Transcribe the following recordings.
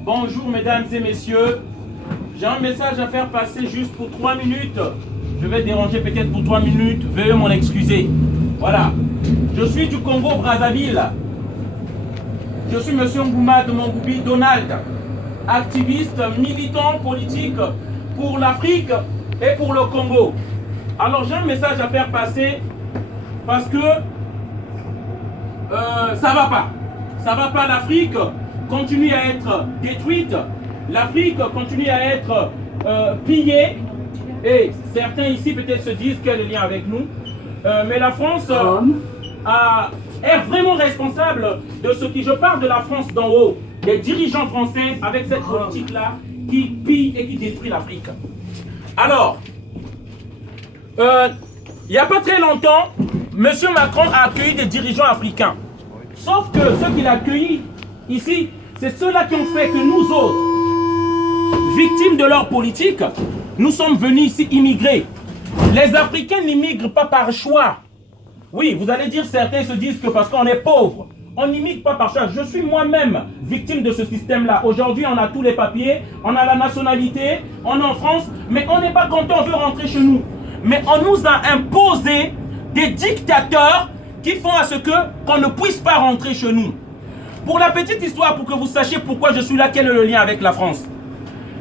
Bonjour mesdames et messieurs, j'ai un message à faire passer juste pour 3 minutes. Je vais déranger peut-être pour 3 minutes, veuillez m'en excuser. Voilà, je suis du Congo-Brazzaville. Je suis monsieur Ngouma de Mongoubi Donald, activiste, militant politique pour l'Afrique et pour le Congo. Alors j'ai un message à faire passer parce que ça va pas. Ça va pas, l'Afrique continue à être détruite, l'Afrique continue à être pillée, et certains ici peut-être se disent quel est le lien avec nous, mais la France est vraiment responsable de ce qui, je parle de la France d'en haut, des dirigeants français avec cette politique-là qui pille et qui détruit l'Afrique. Alors, il n'y a pas très longtemps, M. Macron a accueilli des dirigeants africains. Sauf que ceux qu'il a accueillis ici, c'est ceux-là qui ont fait que nous autres, victimes de leur politique, nous sommes venus ici immigrer. Les Africains n'immigrent pas par choix. Oui, vous allez dire, certains se disent que parce qu'on est pauvre, on n'immigre pas par choix. Je suis moi-même victime de ce système-là. Aujourd'hui, on a tous les papiers, on a la nationalité, on est en France, mais on n'est pas content, on veut rentrer chez nous. Mais on nous a imposé des dictateurs qui font à ce qu'on ne puisse pas rentrer chez nous. Pour la petite histoire, pour que vous sachiez pourquoi je suis là, quel est le lien avec la France.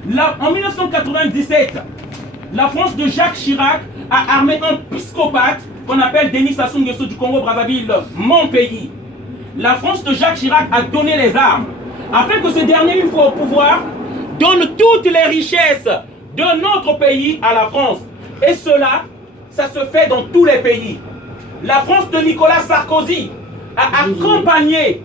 Là, en 1997, la France de Jacques Chirac a armé un psychopathe qu'on appelle Denis Sassou Nguesso du Congo-Brazzaville, mon pays. La France de Jacques Chirac a donné les armes afin que ce dernier, une fois au pouvoir, donne toutes les richesses de notre pays à la France. Et cela, ça se fait dans tous les pays. La France de Nicolas Sarkozy a accompagné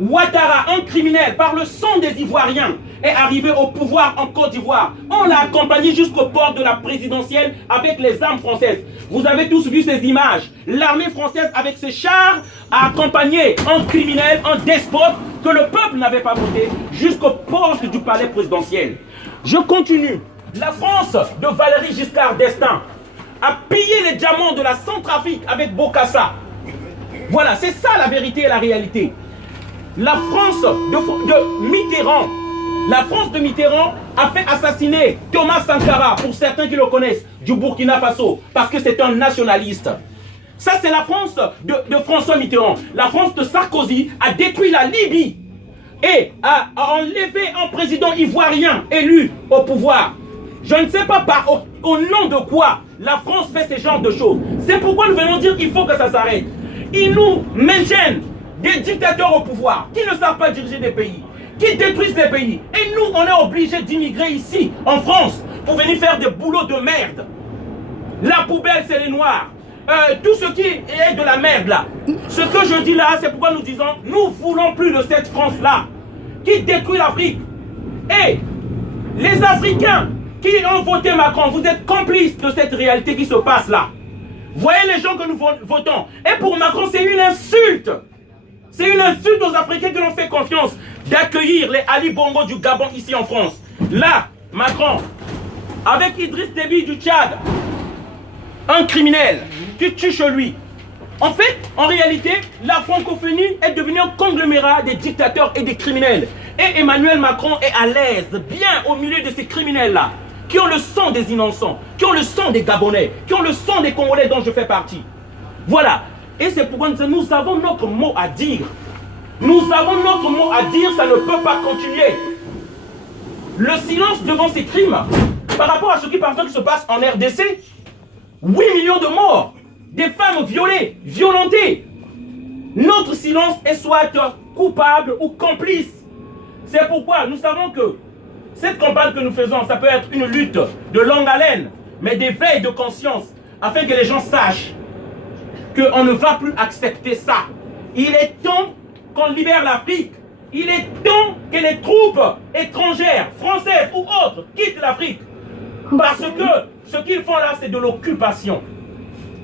Ouattara, un criminel, par le sang des Ivoiriens, est arrivé au pouvoir en Côte d'Ivoire. On l'a accompagné jusqu'au port de la présidentielle avec les armes françaises. Vous avez tous vu ces images. L'armée française avec ses chars a accompagné un criminel, un despote que le peuple n'avait pas voté jusqu'aux portes du palais présidentiel. Je continue. La France de Valéry Giscard d'Estaing a pillé les diamants de la Centrafrique avec Bokassa. Voilà, c'est ça la vérité et la réalité. La France de Mitterrand, la France de Mitterrand a fait assassiner Thomas Sankara, pour certains qui le connaissent, du Burkina Faso, parce que c'est un nationaliste. Ça, c'est la France de François Mitterrand. La France de Sarkozy a détruit la Libye et a enlevé un président ivoirien élu au pouvoir. Je ne sais pas au nom de quoi la France fait ce genre de choses. C'est pourquoi nous venons dire qu'il faut que ça s'arrête. Ils nous maintiennent des dictateurs au pouvoir qui ne savent pas diriger des pays, qui détruisent les pays. Et nous, on est obligés d'immigrer ici, en France, pour venir faire des boulots de merde. La poubelle, c'est les Noirs. Tout ce qui est de la merde là. Ce que je dis là, c'est pourquoi nous disons, nous voulons plus de cette France-là, qui détruit l'Afrique. Et les Africains qui ont voté Macron, vous êtes complices de cette réalité qui se passe là. Voyez les gens que nous votons. Et pour Macron, c'est une insulte. C'est une insulte aux Africains qui l'ont fait confiance d'accueillir les Ali Bongo du Gabon ici en France. Là, Macron, avec Idriss Déby du Tchad, un criminel qui tue chez lui. En fait, en réalité, la francophonie est devenue un conglomérat des dictateurs et des criminels. Et Emmanuel Macron est à l'aise, bien au milieu de ces criminels-là, qui ont le sang des innocents, qui ont le sang des Gabonais, qui ont le sang des Congolais dont je fais partie. Voilà. Et c'est pourquoi nous avons notre mot à dire. Nous avons notre mot à dire, ça ne peut pas continuer. Le silence devant ces crimes, par rapport à ce qui par exemple se passe en RDC, 8 millions de morts, des femmes violées, violentées. Notre silence est soit coupable ou complice. C'est pourquoi nous savons que cette campagne que nous faisons, ça peut être une lutte de longue haleine, mais d'éveil de conscience, afin que les gens sachent qu'on ne va plus accepter ça. Il est temps qu'on libère l'Afrique. Il est temps que les troupes étrangères, françaises ou autres, quittent l'Afrique. Parce que ce qu'ils font là, c'est de l'occupation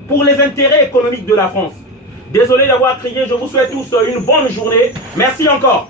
pour les intérêts économiques de la France. Désolé d'avoir crié, je vous souhaite tous une bonne journée. Merci encore.